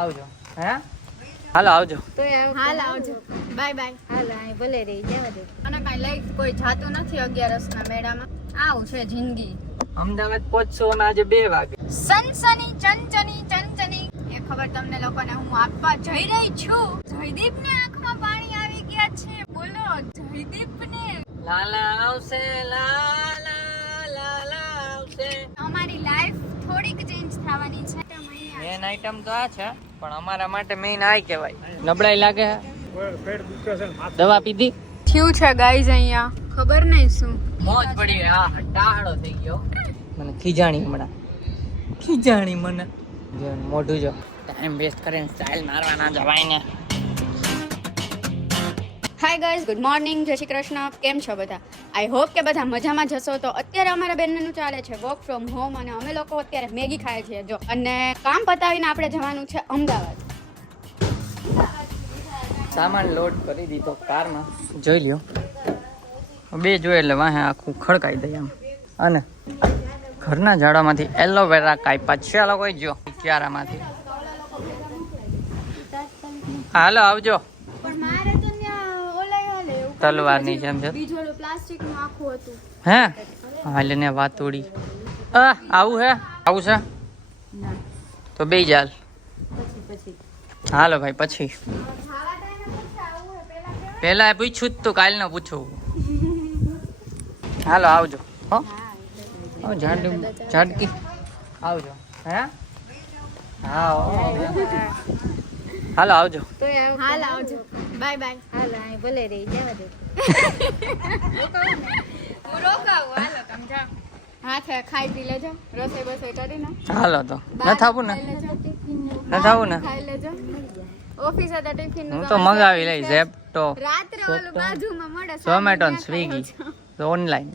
આવજો. હે હાલો આવજો. તો હાલ આવજો. Bye bye. હાલ અહીં ભલે રહી જવા દે. અને કાંઈ લઈ કોઈ જાતું નથી 11 ના મેળામાં. આવું છે જિંદગી. અમદાવાદ પહોંચશો અને આજે 2 વાગે. સનસની ચંચની એ ખબર તમને લોકોને હું આપવા જઈ રહી છું. જયદીપની આંખમાં પાણી આવી ગયા છે. બોલો જયદીપને. લાલા આવશે લાલા આવશે. અમારી લાઈફ થોડીક ચેન્જ થવાની છે. મેન આઈટમ તો આ છે પણ અમારા માટે મેઇન આ કહેવાય. નબળાઈ લાગે દવા પીધી થયું છે ગાઈઝ અહીંયા ખબર નહીં શું મોજ પડી. હા ટાહડો થઈ ગયો. મને ખીજાણી હમણાં ખીજાણી મને જો મોઢું જો ટાઈમ વેસ્ટ કરીને સ્ટાઇલ મારવાના જવાય ને. હાય ગાઈઝ ગુડ મોર્નિંગ જય શ્રી કૃષ્ણ. કેમ છો બધા? આઈ હોપ કે બધા મજામાં જશો. તો અત્યારે અમારા બેનનું ચાલે છે વર્ક ફ્રોમ હોમ અને અમે લોકો અત્યારે મેગી ખાઈએ છીએ જો. અને કામ પતાવીને આપણે જવાનું છે અમદાવાદ. સામાન લોડ કરી દીધો કારમાં. જોઈ લ્યો 2 જોઈએ એટલે વાહે આખું ખડકાઈ દે આમ. અને ઘરના ઝાડોમાંથી એલોવેરા કાપ્યા છે આ લોકો જો ક્યારામાંથી. હાલો આવજો. તલવારની જેમ છે હે હાલ ને વાતુડી. આવું હે આવું છે તો બે જાલ. હાલો ભાઈ પછી પેલા પૂછ્યું જ તું કાલ ન પૂછું. હાલો આવજો. હો ઝાડકી આવજો. હે હા હાલો આવજો. તો હાલ આવજો. Bye bye. હાલ અહીં ભલે રહી જવા દે. હું રોકાવું. હાલો તમે જાઓ. હાથે ખાઈ પી લેજો. રસોઈ બસોઈ કરીને હાલો તો ન થાવું ને ન થાવું ને ખાઈ લેજો. ઓફિસે તો ટિફિન હું તો મંગાવી લઈ ઝેપ્ટો રાત્રે ઓલું બાજુમાં મળે ઝોમેટો સ્વિગી ઓનલાઈન.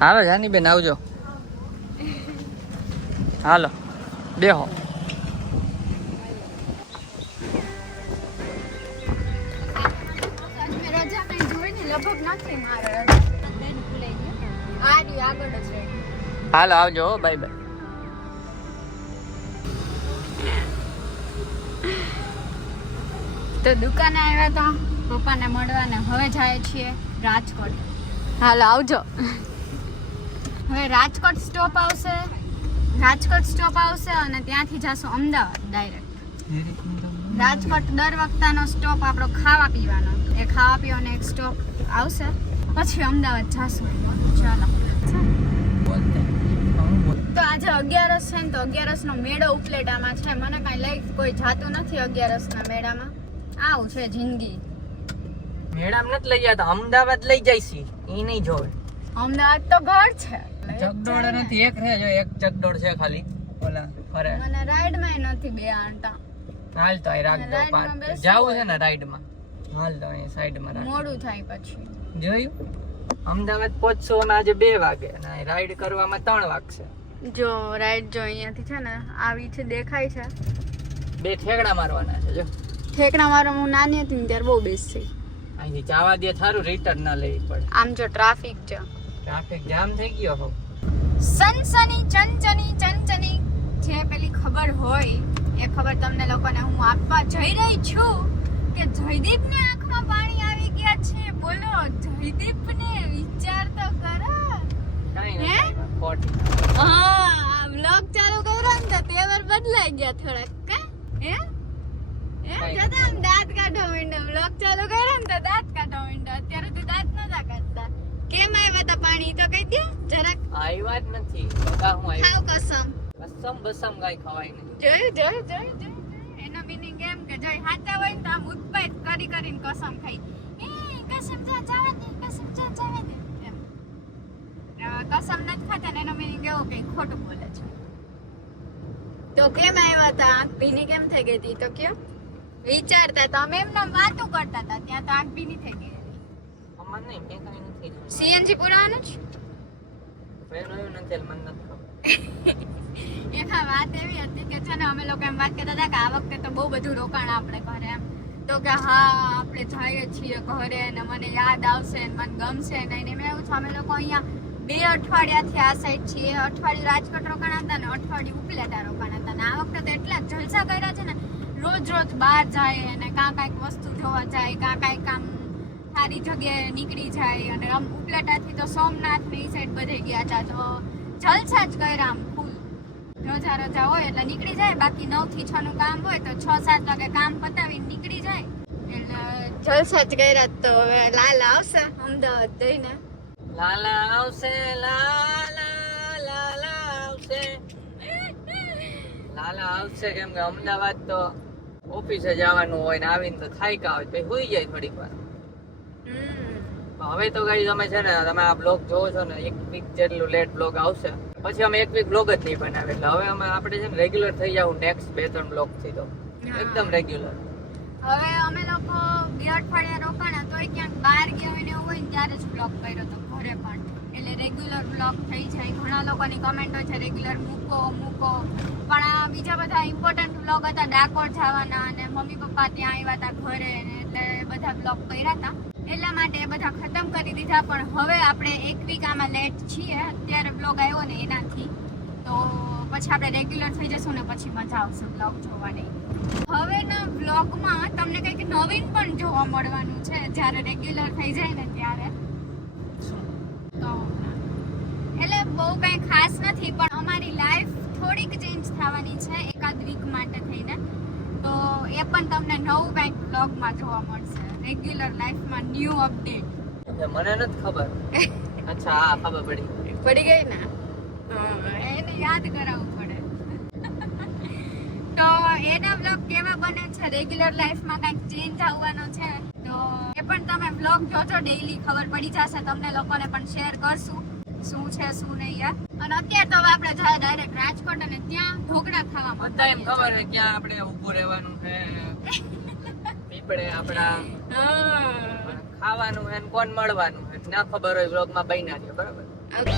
હાલો જાની બેન આવજો. હાલો બેહો. હાલો આવજો. Bye bye. તો દુકાને આવ્યા હતા પપ્પાને મળવાને. હવે જાય છીએ રાજકોટ. હાલો આવજો. હવે રાજકોટ સ્ટોપ આવશે અને ત્યાંથી જાશું અમદાવાદ ડાયરેક્ટ. રાજકોટ દર વખતનો સ્ટોપ આપણો ખાવા પીવાનો. એ ખાવા પીવાનો એક સ્ટોપ આવશે પછી અમદાવાદ જાશું. ચાલો. તો આજે 11 છે ને તો 11 નો મેળો ઉપલેટામાં છે. મને કાંઈ લઈ કોઈ જાતું નથી 11 ના મેળામાં. આવું છે જિંદગી. મેળામાં નથી લઈ જતા અમદાવાદ લઈ જઈશી. ઈ નહીં જોવે. અમદાવાદ તો ઘર છે. ચકડોળ નથી એક રહે જો એક ચકડોળ છે ખાલી ઓલા ફરે. મને રાઈડ માં નથી બે આંટા. હાલ તો અહીં રાખ દો. જાવું છે ને રાઈડ માં. હાલ તો અહીં સાઈડ માં રાખ. મોડું થાય પછી. જોયું અમદાવાદ પહોંચશો અને આજે 2 વાગે અને રાઈડ કરવામાં 3 વાગશે. જો રાઈડ જો અહીંયાથી છે ને આવી છે દેખાય છે. 2 ઠેકડા મારવાના છે જો. ઠેકડા મારો હું નાની હતી ને ત્યારે બહુ બેસતી. અહીંથી જવા દે થારું રિટર્ન ના લેવી પડે. આમ જો ટ્રાફિક છે. ટ્રાફિક જામ થઈ ગયો હો. સનસની ચંચની જે પેલી ખબર હોય એ ખબર તમને લોકોને હું આપવા જઈ રહી છું કે જયદીપની આંખમાં પાણી આવી ગયા છે. બોલો જયદીપને વિચાર તો કરો. કાઈ નહીં હા આ વ્લોગ ચાલુ કરો ને તો તેવર બદલાઈ ગયા થોડાક. હે જતા આમ દાંત કાઢો માંડો. વ્લોગ ચાલુ કર્યો ને તો દાંત કાઢો માંડો. અત્યારે તો દાંત નતા કાઢતા. કેમ આવ્યા તા પાણી તો કહી દો જરાક. આવ્યા જ નથી. બગા હું ખાવ આવ્યો. કસમ બસમ કાઈ ખવાય નહીં. જોયું એનો મીનિંગ એમ કે જો હાચા હોય ને તો આમ ઉત્પાદ કરીને કસમ ખાઈ. કસમ જાવા દે એમ. કસમ નથી ખાતા ને એનો મીનિંગ એવો કે ખોટું બોલે છે. તો કેમ આવ્યા તા? આંખ ભીની કેમ થઈ ગઈ હતી તો કયો વિચારતા તમે એમને વાતો કરતા હતા ત્યાં તો આંખ ભીની થઈ ગઈ હતી. અમન નહીં મેં કાઈ નથી. સીએનજી પુરાવાનું જ ફેરનું નથી મન નથી ખબર. એમાં વાત એવી હતી કે છે ને અમે લોકો એમ વાત કરતા હતા કે આ વખતે તો બહુ બધું રોકાણ આપણે ઘરે એમ. તો કે હા આપણે જઈએ છીએ ઘરે ને મને યાદ આવશે ને મને ગમશે નહીં. મેં એવું છે અમે લોકો અહીંયા 2 અઠવાડિયાથી આ સાઈડ છીએ. અઠવાડિયું રાજકોટ રોકાણ હતા ને અઠવાડિયું ઉપલેટા રોકાણ હતા. ને આ જલસા કર્યા છે ને, રોજ રોજ બહાર જાય અને કાંઈક વસ્તુ જોવા જાય, કાંઈક આમ સારી જગ્યાએ નીકળી જાય. અને ઉપલેટાથી તો સોમનાથ ને એ સાઈડ બધે ગયા હતા, તો જલસા જ કર્યા આમ ફૂલ. રજા હોય એટલે નીકળી જાય, બાકી 9 થી 6 નું કામ હોય તો 6-7 વાગે કામ પતાવીને નીકળી જાય. એટલે જલસા જ કર્યા. તો હવે લાલા આવશે અમદાવાદ જઈને. લાલા આવશે, લાલા આવશે, લાલા આવશે. કેમ કે અમદાવાદ તો ઓફિસે જવાનું હોય ને આવીને તો થાક્યા હોય પછી સુઈ જાય થોડીક વાર. હવે તો ગાઈસ અમે છે ને, તમે આ બ્લોગ જોવો છો ને, 1 વીક જેટલું લેટ બ્લોગ આવશે. પછી અમે 1 વીક બ્લોગ જ નહીં બનાવે. એટલે હવે આપણે છે ને રેગ્યુલર થઈ જાવ નેક્સ્ટ 2-3 બ્લોગ થી, તો એકદમ રેગ્યુલર. હવે અમે લોકો 2 અઠવાડિયા રોકાણા તોય ક્યાંક બહાર ગયા હોય ને એવું હોય ને ત્યારે જ બ્લોગ કર્યો તો ઘરે પણ. એટલે રેગ્યુલર બ્લોગ થઈ જાય. ઘણા લોકોની કમેન્ટો છે રેગ્યુલર મૂકો. પણ આ બીજા બધા ઇમ્પોર્ટન્ટ બ્લોગ હતા, ડાકોર જવાના અને મમ્મી પપ્પા ત્યાં આવ્યા હતા ઘરે, એટલે બધા બ્લોગ કર્યા હતા. એટલા માટે એ બધા ખતમ કરી દીધા. પણ હવે આપણે 1 વીક આમાં લેટ છીએ. અત્યારે બ્લોગ આવ્યો ને એનાથી, તો પછી આપણે રેગ્યુલર થઈ જશું ને પછી મજા આવશે બ્લોગ જોવાની. હવેના બ્લોગમાં તમને કંઈક નવીન પણ જોવા મળવાનું છે જ્યારે રેગ્યુલર થઈ જાય ને ત્યારે. તો એટલે બહુ કંઈ ખાસ નથી, પણ અમારી લાઈફ થોડીક ચેન્જ થવાની છે એકાદ વીક માટે થઈને. તો એ પણ તમને નવું કંઈક બ્લોગમાં જોવા મળશે. રેગ્યુલર લાઈફમાં ન્યૂ અપડેટ. મને નથી ખબર. અચ્છા, હા ખબર પડી ગઈ ને. એને યાદ કરાવવું પડે. તો એના બ્લોગ કેવા બને છે, રેગ્યુલર લાઈફમાં કંઈક ચેન્જ આવવાનો છે, તો એ પણ તમે બ્લોગ જોજો. ડેઈલી ખબર પડી જશે તમને લોકોને, પણ શેર કરશું શું છે શું નહીં યાર. અને અત્યારે તો હવે આપણે જાય ડાયરેક્ટ રાજકોટ અને ત્યાં ઢોકળા ખાવા. બધા એમ ખબર છે ક્યાં આપણે ઊભું રહેવાનું છે, પીપળે આપણા ખાવાનું છે, કોણ મળવાનું છે ના ખબર હોય બ્લોગમાં બન્યા છે. બરાબર, ઓકે.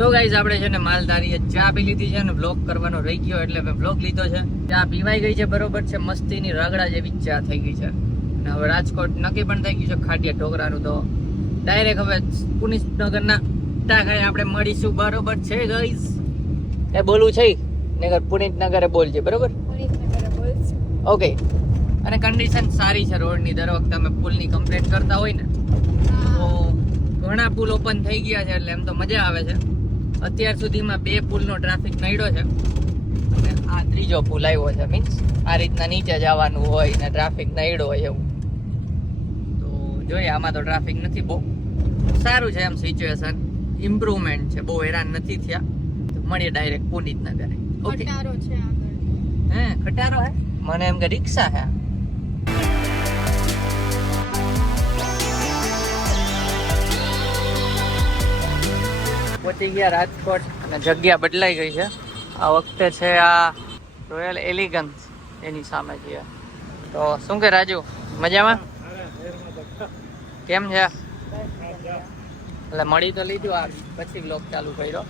તો ગાઈઝ આપણે છે ને માલધારીએ ચા પી લીધી છે ને બ્લોગ કરવાનો રહી ગયો એટલે મેં બ્લોગ લીધો છે. ચા પીવાઈ ગઈ છે બરોબર છે, મસ્તીની રગડા જેવી ચા થઈ ગઈ છે. અને હવે રાજકોટ નક્કી પણ થઈ ગયું છે ખાડિયા ઢોકરાનું. તો ડાયરેક્ટ હવે પુનિતનગરના ટાગરે આપણે મળીશું. બરોબર છે ગાઈઝ, એ બોલવું છે નગર પુનિતનગરે બોલજે. બરોબર, ઓકે. અને કન્ડિશન સારી છે રોડની. દર વખતે અમે પુલની કમ્પ્લેટ કરતા હોય ને તો ઘણા પુલ ઓપન થઈ ગયા છે એટલે એમ તો મજા આવે છે. અત્યાર સુધીમાં 2 પુલનો ટ્રાફિક નડ્યો છે અને આ 3જો પુલ આવ્યો છે. મીન્સ આ રીતના નીચે જવાનું હોય ને ટ્રાફિક નડ્યો હોય એવું. તો જોઈએ, આમાં તો ટ્રાફિક નથી બહુ. સારું છે એમ, સિચ્યુએશન ઇમ્પ્રુવમેન્ટ છે, બહુ હેરાન નથી થયા. તો મળીએ ડાયરેક્ટ પુનિતનગરે. ઓકે. ખટારો છે આગળ. હે ખટારો હે? મને એમ કે રિક્ષા હે. પહોંચી ગયા રાજકોટ અને જગ્યા બદલાઈ ગઈ છે. આ વખતે છે આ રોયલ એલિગન્સ એની સામે છે. તો શું કે રાજુ, મજામાં? કેમ છે? એટલે મળી તો લીધું, આ પછી બ્લોગ ચાલુ કર્યો.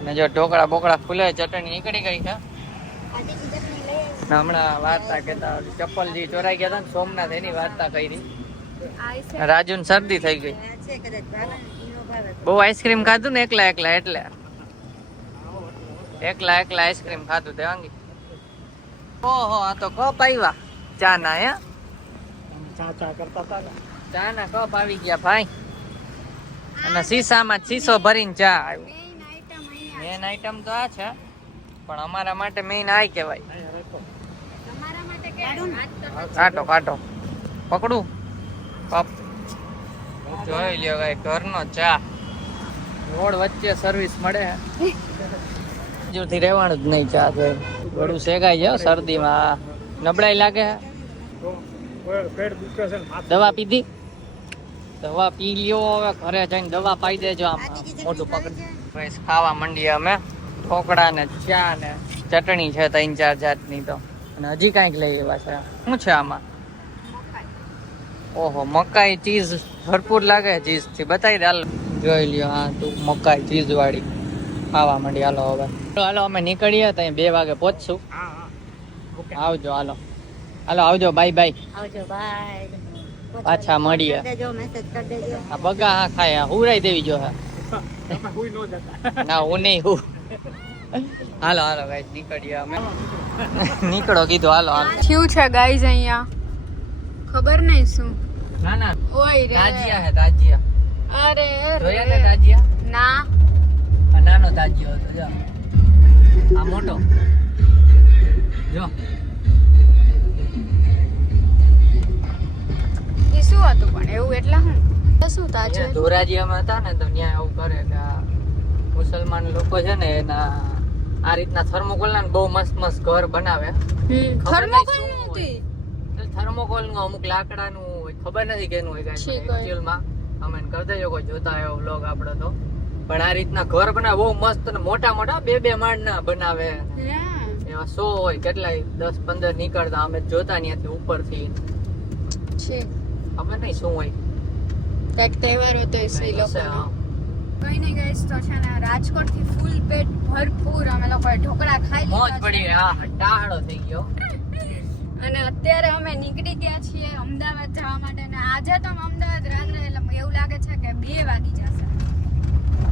અને જો ઢોકળા બોકળા ખુલે, ચટણી નીકળી ગઈ છે. હમણાં વાર્તા કહેતા ચપ્પલ જે ચોરાઈ ગયા હતા ને સોમનાથ, એની વાર્તા કરી. રાજુ ને શરદી થઈ ગઈ. બહુ આઈસ્ક્રીમ ખાધું ને એકલા એટલે આઈસ્ક્રીમ ખાધું દેવાંગી. ઓહો, આ તો કપ આવ્યા ચા ના. હે ચા કરતા હતા, ચા ના કપ આવી ગયા ભાઈ. અને શીશામાં શીશો ભરીને ચા આવ્યું. મેન આઈટમ તો આ છે, પણ અમારા માટે મેઇન આ કહેવાય. કાઢો પકડું કપ. જોઈ લ્યો ભાઈ, ઘરનો ચા. રોડ વચ્ચે સર્વિસ મળે. જોરથી રહેવાનું જ નહીં. ચા તો થોડું શેકાઈ જાય શરદીમાં, નબળાઈ લાગે. દવા પીધી? દવા પી લ્યો. હવે ઘરે જઈને દવા પાઈ દેજો. આમ મોટું પકડ. ખાવા માંડીએ અમે. ઢોકળા ને ચા ને ચટણી છે 3-4 જાતની. તો અને હજી કાંઈક લઈ એવા છે. શું છે આમાં? ઓહો, મકાઈ ચીઝ ભરપૂર લાગે. ચીઝ થી બતાવી દે. જોઈ લ્યો, હા તું મકાઈ ચીઝ વાળી ખાવા માંડી. હાલો હવે અમે નીકળીએ તો 2 વાગે પહોંચશું. આવજો. હાલો આવજો. બાય. પાછા મળીએ. દેજો મેસેજ કરી દેજો. આ બગા હા ખાય હુરાઈ દેવી જો હા. ના હું નહીં હું. હાલો હાલો ગાઈસ નીકળીએ અમે. નીકળો કીધું હાલો હાલો. થયું છે ગાઈસ અહીંયા ખબર નહીં શું. ના ના ઓય રે તાજિયા હે તાજિયા. અરે જોયા તે તાજિયા? ના આ નાનો તાજિયો હતો જો. આ મોટો જો. એ શું હતું પણ એવું એટલે હું શું તાજે ધોરાજીયામાં હતા ને તો ત્યાં એવું કરે કે આ મુસલમાન લોકો છે ને એના આ રીતના થર્મોકોલ ના બહુ મસ્ત મસ્ત ઘર બનાવે. થર્મોકોલ નથી થર્મોકોલ નું અમુક લાકડાનું હોય ખબર નથી કેનું હોય ગાઈસ એક્ચ્યુઅલ માં કમેન્ટ કરી દેજો કોઈ જોતા હોય વ્લોગ આપણો તો. પણ આ રીતના ઘર બનાવે બહુ મસ્ત ને મોટા મોટા 2-2 માળના બનાવે. એવા 100 હોય કેટલાય 10-15 નીકળતા અમે જોતા ત્યાંથી ઉપરથી. છે ખબર નહીં શું હોય એક તહેવાર હતો એ સહી લોકો કઈ નહીં ગાઈસ તો છે ને રાજકોટ થી ફૂલ પેટ ભરપૂર અમે લોકોએ ઢોકળા ખાઈ મોજ લીધા પડી આ ટાહડો થઈ ગયો. અને અત્યારે અમે નીકળી ગયા છીએ અમદાવાદ જવા માટે અને આજે તો અમે અમદાવાદ રાત્રે એટલે એવું લાગે છે કે 2 વાગી જશે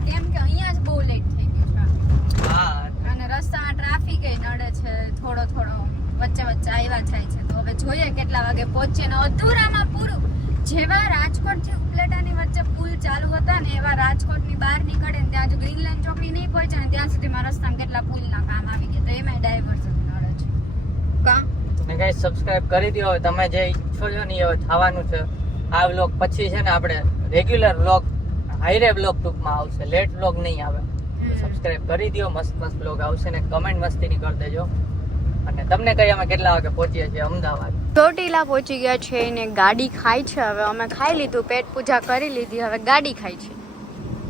કેમ કે અહીંયા જ બહુ લેટ થઈ ગયું છે. હા અને રસ્તામાં ટ્રાફિક એ નડે છે થોડો થોડો વચ્ચે વચ્ચે આવ્યા જાય છે તો હવે જોઈએ કેટલા વાગે પહોંચીએ ને અધૂરામાં પૂરું. જેવા રાજકોટ થી ઉપલેટાની વચ્ચે પુલ ચાલુ હતા ને એવા રાજકોટ ની બહાર નીકળે ને ત્યાં જો ગ્રીન લાઈન ચોકડી નહીં પહોંચે ને ત્યાં સુધીમાં રસ્તામાં કેટલા પુલના કામ આવી ગયા તો એમાં ડાયવર્ઝન નડે છે. કા ને ગાઈસ સબસ્ક્રાઇબ કરી દો. હવે તમે જે ઈચ્છો છો ને એ હવે થવાનું છે. આ વ્લોગ પછી છે ને આપણે રેગ્યુલર વ્લોગ હાઈરે વ્લોગ ટૂંકમાં આવશે. લેટ વ્લોગ નહીં આવે. સબસ્ક્રાઇબ કરી દો. મસ્ત મસ્ત વ્લોગ આવશે ને કમેન્ટ મસ્તીની કરી દેજો. અને તમને કઈ અમે કેટલા વાગે પહોંચીએ છીએ અમદાવાદ. ચોટીલા પહોંચી ગયા છે ને ગાડી ખાઈ છે. હવે અમે ખાઈ લીધું પેટ પૂજા કરી લીધી હવે ગાડી ખાઈ છે.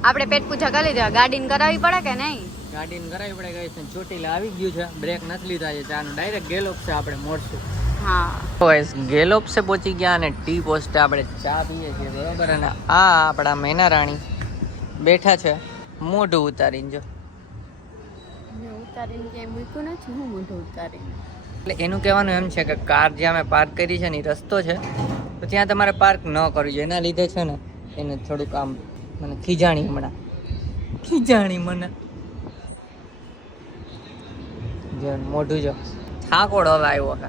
આપણે પેટ પૂજા કરી લીધી ગાડીને કરાવવી પડે કે નહીં? ગાડીને કરાવી પડે ગાઈસ ને ચોટીલા આવી ગયું છે. બ્રેક નથી લીધા છે ચાનો ડાયરેક્ટ ગેલોપ છે આપણે મોડશું. હા ગાઈસ ગેલોપ સે પહોંચી ગયા અને ટી પોસ્ટે આપણે ચા પીએ છીએ બરોબર. અને આ આપણા મેના રાણી બેઠા છે મોઢું ઉતારીને જો. ઉતારીને ક્યાંય મૂક્યું નથી હું મોઢું ઉતારીને. એટલે એનું કહેવાનું એમ છે કે કાર જ્યાં મેં પાર્ક કરી છે ને એ રસ્તો છે તો ત્યાં તમારે પાર્ક ન કરવું જોઈએ. એના લીધે છે ને એને થોડુંક આમ મને ખીજાણી મને જો મોઢું જો થાકોડ હવે આવ્યો છે.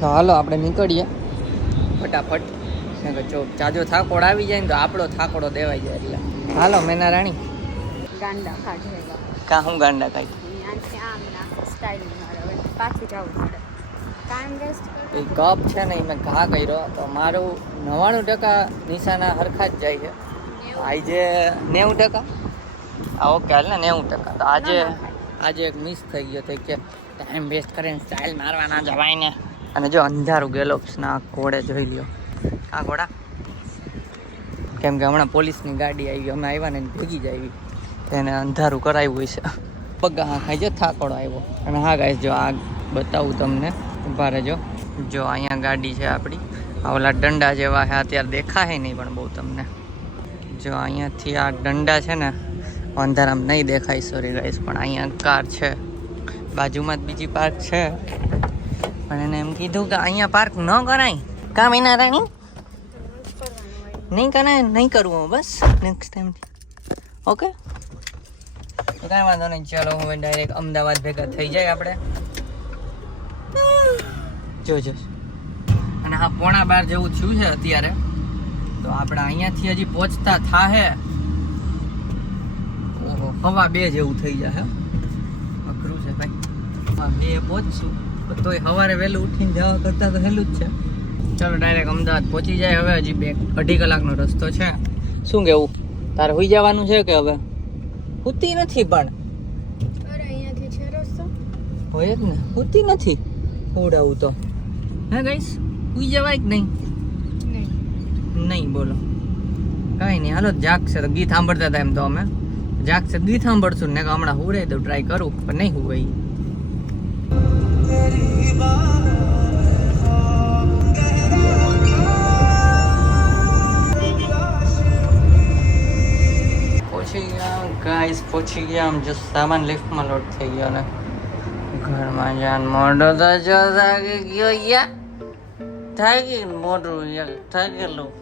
તો હાલો આપણે નીકળીએ ફટાફટ. જો જાજો થાકોડ આવી જાય ને તો આપણો થાકોડો દેવાઈ જાય. એટલે હાલો મેના રાણી ગાંડા કાઢેલા કા હું ગાંડા કાઢી પાછું જવું પડે ટાઈમ વેસ્ટ એ કપ છે ને એ મેં ઘા કર્યો તો મારું 99% નિશાના હરખા જ જાય છે. આજે 90%. ઓકે હાલ ને 90%. તો આજે એક મિસ થઈ ગયો તો કે ટાઈમ વેસ્ટ કરીને સ્ટાઇલ મારવા ના જવાય ને. અને જો અંધારું ગેલોપ્સના ઘોડે જોઈ લ્યો. આ ઘોડા કેમ કે હમણાં પોલીસની ગાડી આવી અમે આવ્યા ને ભેગી જ આવી એને અંધારું કરાવ્યું હોય છે. પગા હા ખાઈ જો થાકોડો આવ્યો. અને હા ગાઈસ જો આ બતાવું તમને ઊભા રહેજો. જો અહીંયા ગાડી છે આપણી. આ ઓલા દંડા જેવા છે અત્યારે દેખાય નહીં પણ બહુ તમને. જો અહીંયાથી આ દંડા છે ને અંધારામાં નહીં દેખાય સોરી ગાઈસ પણ અહીંયા કાર છે બાજુમાં જ બીજી પાર્ક છે પણ એને એમ કીધું કે અહીંયા પાર્ક ન કરાય. કામ એના રાણી નહીં કરાય નહીં કરવું બસ નેક્સ્ટ ટાઈમ. ઓકે તો કાંઈ વાંધો નહીં. ચાલો હવે ડાયરેક્ટ અમદાવાદ ભેગા થઈ જાય આપણે. જોજો અને હા 11:30 જેવું થયું છે અત્યારે તો આપણે અહીંયાથી હજી પહોંચતા થાહે ઓહો 2:15 જેવું થઈ જાય. અઘરું છે ભાઈ. 2 પહોંચશું તોય સવારે વહેલું ઉઠીને જવા કરતાં તો હેલું જ છે. ચાલો ડાયરેક્ટ અમદાવાદ પહોંચી જાય. હવે હજી 2-2.5 કલાકનો રસ્તો છે. શું કેવું તારે હોઈ જવાનું છે કે હવે? હુતી નથી પણ અરે અહીંયાથી છે રસ્તો હોય જ ને. હુતી નથી ઉડાવું તો હે ગાઈસ હુઈ જવાય કે નહીં? નહીં બોલો કાંઈ નહીં. હાલો જાગશે તો ગીત સાંભળતા હતા એમ તો અમે જાગશે ગીત સાંભળશું ને હમણાં હુડે તો ટ્રાય કરું પણ નહીં હુવાય. પહોંચી ગયા આમ જો સામાન લિફ્ટમાં લોડ થઈ ગયો ને ઘરમાં જાન મોઢો તો જો જાગી ગયો યા થાકી મોઢું યાર થાકેલું